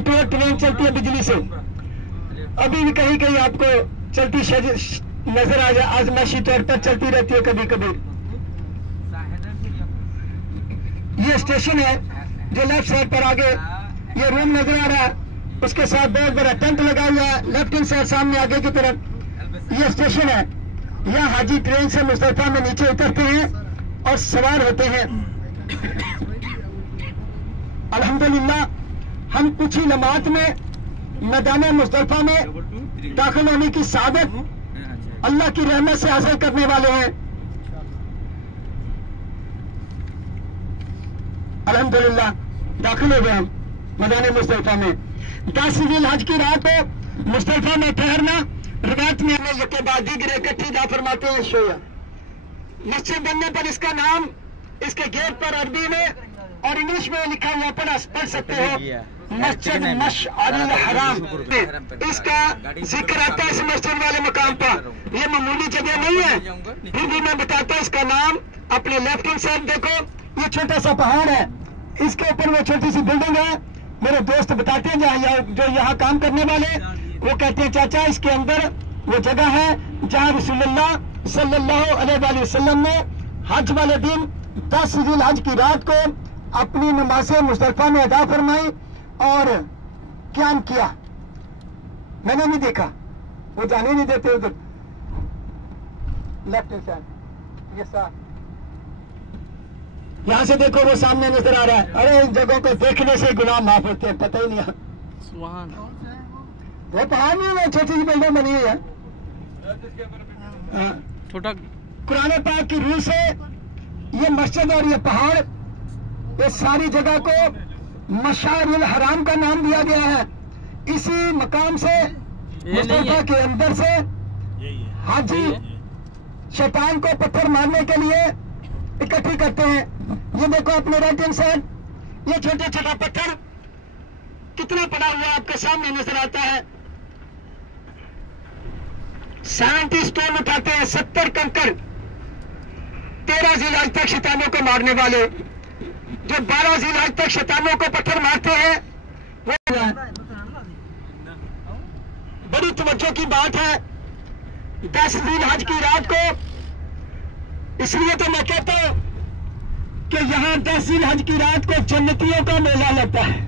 Metro train चलती है बिजली से, अभी भी कहीं कहीं आपको चलती नजर आ जाए, आजमाइशी तौर पर चलती रहती है कभी कभी। ये स्टेशन है जो लेफ्ट साइड पर आगे ये रूम नजर आ रहा है, उसके साथ बहुत बड़ा टेंट लगा हुआ है लेफ्ट हैंड साइड सामने आगे की तरफ। ये स्टेशन है, यहाँ हाजी ट्रेन से मुस्तफा में नीचे उतरते हैं और सवार होते हैं। अल्हम्दुलिल्लाह हम कुछ ही लम्हात में मैदान मुस्तफा में दाखिल होने की सादत अल्लाह की रहमत से हासिल करने वाले हैं। अल्हम्दुलिल्लाह दाखिल हो गए हम मैदान मुस्तफा में। 10 ज़िलहज की रात को मुस्तफा में ठहरना रिवायत में हमें के बाद दीगरे इकट्ठी दा फरमाते हैं शोया। मस्जिद बनने पर इसका नाम इसके गेट पर अरबी में और इंग्लिश में लिखा हुआ पढ़ सकते हो, मस्जिद मशअरुल हराम। इसका जिक्र आता है इस मस्जिद वाले मकाम पर। ये मामूली जगह नहीं है, फिर भी मैं बताता हूँ इसका नाम। अपने लेफ्ट हैंड साइड देखो, ये छोटा सा पहाड़ है, इसके ऊपर वो छोटी सी बिल्डिंग है। मेरे दोस्त बताते हैं जो यहाँ काम करने वाले, वो कहते हैं चाचा इसके अंदर वो जगह है जहाँ रसूलुल्लाह सल्लल्लाहु अलैहि वसल्लम ने हज वाले दिन 10 ज़िलहज की रात को अपनी नमाज़ें मुज़दलिफ़ा में अदा फरमाई और क़याम किया। मैंने नहीं देखा, वो जाने नहीं देते उधर लेफ्ट हैंड साइड। ये साथ यहाँ से देखो वो सामने नजर आ रहा है। अरे इन जगहों को देखने से गुनाह माफ होते हैं, पता ही नहीं है। वो पहाड़ में वो छोटी सी बिल्डिंग बनी हुई है। छोटा कुरान पाक की रूह से ये मस्जिद और ये पहाड़, ये सारी जगह को मशअरुल हराम का नाम दिया गया है। इसी मकाम से मुस्तफा के अंदर से हाजी शैतान को पत्थर मारने के लिए इकट्ठी करते हैं। ये देखो अपने राइट हैंड साइड, ये छोटा छोटा पत्थर कितना पड़ा हुआ आपके सामने नजर आता है। 37 स्टोन उठाते हैं, 70 कंकड़ 13 ज़िलहज तक शैतानों को मारने वाले। जो 12 ज़िलहज तक शैतानों को पत्थर मारते हैं वो बड़ी तवज्जो की बात है। 10 ज़िलहज की रात को, इसलिए तो मैं कहता हूं कि यहाँ 10 ज़िलहज की रात को जन्नतियों का मेला लगता है।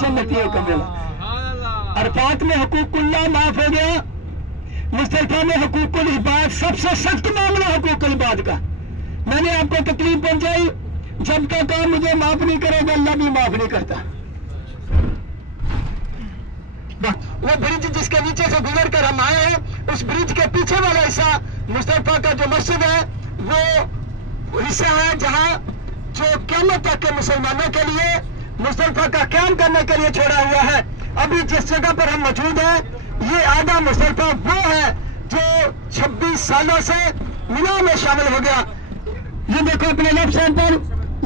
जन्नतियों का मेला। अरफात में हुकूकुल्लाह माफ हो गया, मुस्तफा में हुकूकुल इबाद, सबसे सख्त मामला हुकूकुल इबाद का। मैंने आपको तकलीफ पहुंचाई, जब तक आप मुझे माफ नहीं करोगे अल्लाह भी माफ नहीं करता। वो ब्रिज जिसके नीचे से गुजर कर हम आए हैं, उस ब्रिज के पीछे वाला हिस्सा मुस्तफा का जो मस्जिद है वो हिस्सा है जहां जो क़यामत तक के मुसलमानों के लिए मुस्तफा का क़याम करने के लिए छोड़ा हुआ है। अभी जिस जगह पर हम मौजूद हैं, ये आधा मुस्तफा वो है जो 26 सालों से मिना में शामिल हो गया। ये देखो अपने लेफ्ट साइड पर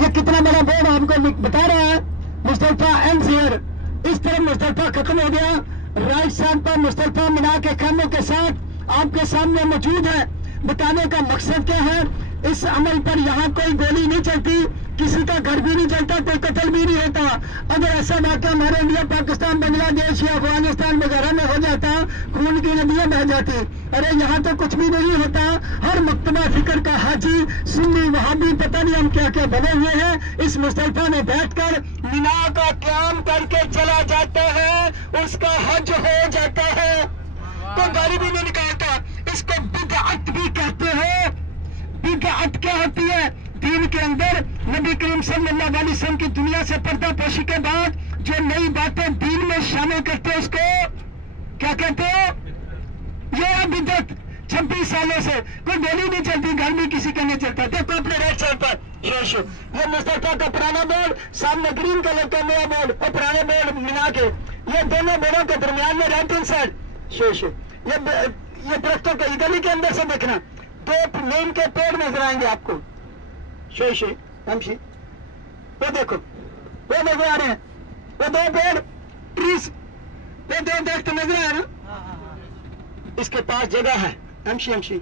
ये कितना बड़ा बोर्ड आपको बता रहा है, मुस्तफा एंड्स हियर। इस तरफ मुस्तफा खत्म हो गया, राइट साइड पर मुस्तफा मिना के खानों के साथ आपके सामने मौजूद है। बताने का मकसद क्या है, इस अमल पर यहाँ कोई गोली नहीं चलती, किसी का घर भी नहीं चलता, कोई कत्ल भी नहीं होता। अगर ऐसा वाक़या हमारे इंडिया, पाकिस्तान, बांग्लादेश या अफगानिस्तान वगैरह में हो जाता, खून की नदियां बह जाती। अरे यहाँ तो कुछ भी नहीं होता। हर मकतबा फिक्र का हाजी, सुन्नी, वहाबी, पता नहीं हम क्या क्या बने हुए हैं, इस मुस्तफा में बैठकर मिना का क़याम करके चला जाता है, उसका हज हो जाता है, कोई गाली भी नहीं निकालता। इसको बिदअत भी कहते हैं। बिदअत क्या होती है? दीन के अंदर नबी करीम सल्लल्लाहु अलैहि वसल्लम की दुनिया से पर्दा पोशी के बाद जो नई बातें दीन में शामिल करते हैं उसको क्या कहते हो? ये है बिदअत। 26 सालों से कोई गोली नहीं चलती, घर में किसी का नहीं चलता। देखो अपने राइट साइड पर ये मुस्तफा का पुराना बोर्ड, सामने ग्रीन कलर का नया बोर्ड और पुराने बोर्ड मिला के, ये दोनों बोर्डों के दरमियान में राइट हैंड साइड ये दरख्तों के गली के अंदर से देखना, 2 नीम के पेड़ नजर आएंगे आपको। वो देखो, वो नजर आ रहे हैं, वो 2 पेड़ ट्रीज, वो 2 दरख्त नजर आ रहे हैं। इसके पास जगह है हमशी।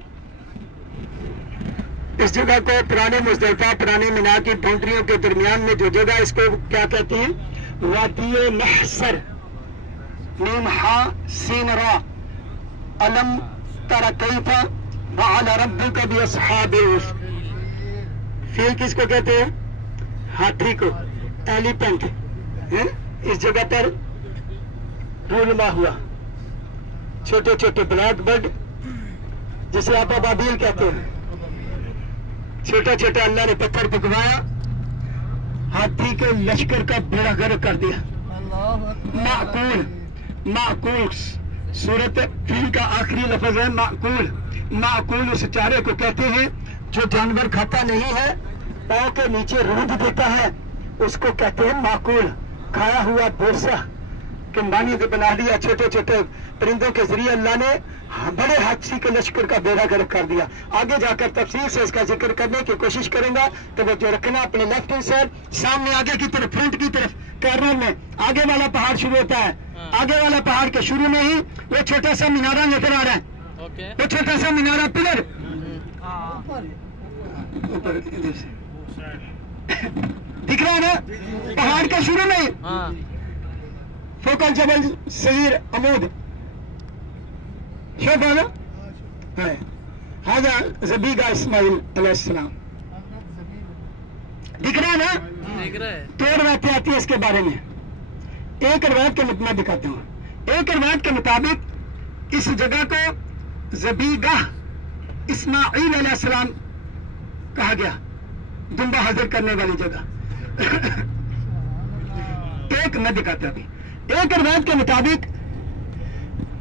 इस जगह को पुराने मुज़दलिफ़ा, पुराने मिना की बाउंड्रियों के दरमियान में जो जगह, इसको क्या कहते हैं? वादिये महसर मीम हा सीन रा अलम तरा कैफा वअल रब्बुका बि अस्हाबिल फील किसको कहते हैं? हाथी को, एलिफेंट। इस जगह पर रूनुमा हुआ छोटे छोटे ब्लैक बर्ड जिसे आप अबाबील कहते हैं, छोटा छोटा अल्लाह ने पत्थर पिघलाया, हाथी के लश्कर का बेड़ा गर्क कर दिया। माकूल, माकूल सूरत फील का आखिरी लफ्ज है माकूल। माकूल उस चारे को कहते हैं जो जानवर खाता नहीं है, पाँव के नीचे रूद देता है, उसको कहते हैं माकूल। खाया हुआ बोरसा के मानी से बना दिया, छोटे छोटे परिंदों के जरिए अल्लाह ने बड़े हाथी के लश्कर का बेड़ा गर्क कर दिया। आगे जाकर तफसील से इसका जिक्र करने की कोशिश करेंगे। तो वो जो रखना अपने लेफ्ट हैंड साइड सामने आगे की तरफ, फ्रंट की तरफ कॉर्नर में आगे वाला पहाड़ शुरू होता है। आगे वाला पहाड़ के शुरू में ही वो छोटा सा मीनारा नजर आ रहा है। वो छोटा सा मीनारा पिलर दिख रहा है ना, पहाड़ के शुरू में फोकल जबल सगीर अमूद शोभा ना है। हाजा ज़बीगा इस्माइल अलैहिस्सलाम दिख रहा है ना। तो रवायतें आती है इसके बारे में। एक रवायत के मैं दिखाता हूँ। एक रवायत के मुताबिक इस जगह को ज़बीगा इस्माइल अलैहिस्सलाम कहा गया, दुम्बा हाजिर करने वाली जगह। एक मैं दिखाता अभी। एक रवायत के मुताबिक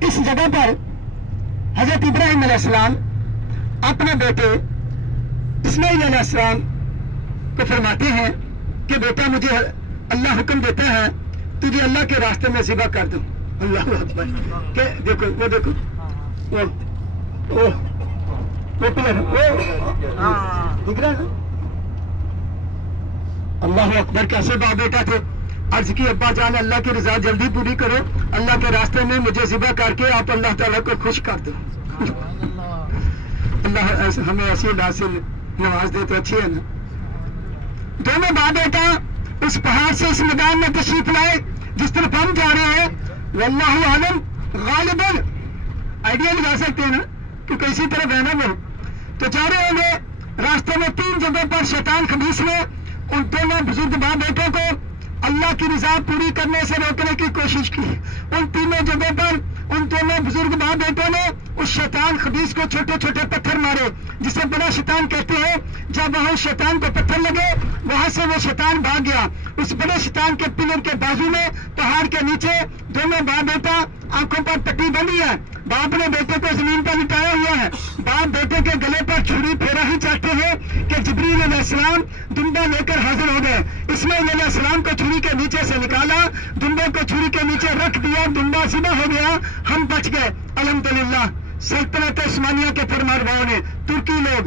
इस जगह पर हजरत इब्राहिम अलैहिस्सलाम अपने बेटे इस्माइल अलैहिस्सलाम को फरमाते हैं कि बेटा मुझे अल्लाह हुक्म देता है तुझे अल्लाह के रास्ते में ज़िबा कर दूं। अल्लाह अकबर। के देखो वो देखो वो पिलर वो दिख रहा है ना। अल्लाह अकबर। कैसे बाप बेटा थे। अर्ज की अब्बा जान अल्लाह की रजा जल्दी पूरी करो, अल्लाह के रास्ते में मुझे ज़िबा करके आप अल्लाह ताला को खुश कर दो। अल्लाह हमें ऐसी औलाद से नवाज दे तो अच्छी है ना। दोनों बाप बेटा उस पहाड़ से इस मैदान में तशरीफ लाए जिस तरफ हम जा रहे हैं। वल्लाहु आलम गालिबन आइडिया लगा सकते हैं ना कि कैसी तरफ है ना वो। तो जा रहे होंगे, रास्ते में 3 जगह पर शैतान खबीस ने उन दोनों बुजुर्ग बाप बेटों को अल्लाह की रजा पूरी करने से रोकने की कोशिश की। उन तीनों जगहों पर उन दोनों बुजुर्ग बाप बेटों ने उस शैतान खबीस को छोटे छोटे पत्थर मारे, जिसे बड़ा शैतान कहते हैं। जब वहां शैतान को पत्थर लगे वहां से वो शैतान भाग गया। उस बड़े शैतान के पिलर के बाजू में पहाड़ के नीचे दोनों बाप बेटा आंखों पर पट्टी बंधी है। बाप ने बेटे को जमीन पर लिटाया हुआ है। बाप बेटे के गले पर छुरी फेरा ही चाहते हैं कि जिब्रील अलैहिस्सलाम दुम्बा लेकर हाजिर हो गए। इस्माइल अलैहिस्सलाम को छुरी के नीचे से निकाला, दुम्बे को छुरी के नीचे रख दिया, दुम्बा सीधा हो गया, हम बच गए। अल्हम्दुलिल्लाह सल्तनत उस्मानिया के फरमानरवाओं ने, तुर्की लोग,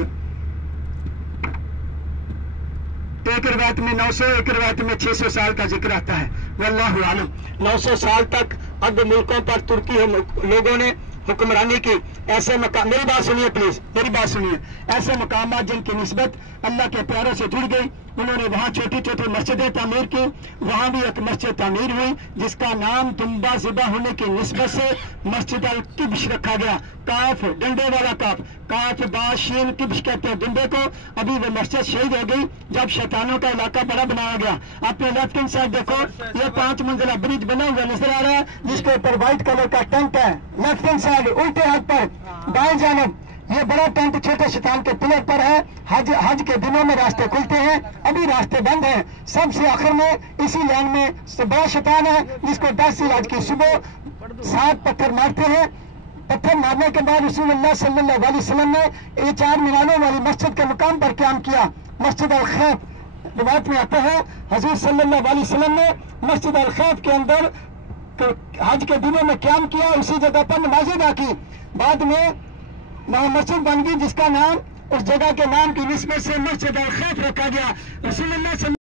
एक रिवायत में 900, एक रिवायत में 600 साल का जिक्र आता है। वल्लाहु आलम 900 साल तक अब मुल्कों पर तुर्की लोगों ने हुक्मरानी की। ऐसे मकाम, मेरी बात सुनिए प्लीज, मेरी बात सुनिए। ऐसे मकाम जिनकी निस्बत अल्लाह के प्यारों से जुड़ गई, उन्होंने वहाँ छोटी छोटी मस्जिदें तामीर की। वहाँ भी एक मस्जिद तामीर हुई जिसका नाम दुम्बा ज़िबा होने की निस्बत से मस्जिद अल किब्श रखा गया। काफ, डंडे वाला काफ, काफ बाशीन किब्श कहते हैं दुम्बे को। अभी वो मस्जिद शहीद हो गई जब शैतानों का इलाका बड़ा बनाया गया। अपने लेफ्ट हैंड साइड देखो, ये 5 मंजिला ब्रिज बना हुआ नजर आ रहा है जिसके ऊपर व्हाइट कलर का टेंट है। लेफ्ट हैंड साइड उल्टे हाथ पर बाएं जानब ये बड़ा टेंट छोटे शैतान के पिलर पर है। हज के दिनों में रास्ते खुलते हैं, अभी रास्ते बंद हैं। सबसे आखिर में इसी लाइन में बड़ा शैतान है जिसको 10 इलाज की सुबह 7 पत्थर मारते हैं। पत्थर मारने के बाद रसूलुल्लाह सल्लल्लाहु अलैहि वसल्लम ने ये 4 मीनारों वाली मस्जिद के मुकाम पर क्याम किया, मस्जिद अल खैफ। रिवायत में आता है हुजूर सल्लल्लाहु अलैहि वसल्लम ने मस्जिद अल खैफ के अंदर हज के दिनों में क्याम किया, उसी जगह पर नमाज़ें अदा की। बाद में मस्जिद बन गई जिसका नाम उस जगह के नाम की निस्बत से मस्जिद अल खैफ रखा गया। रसूलुल्लाह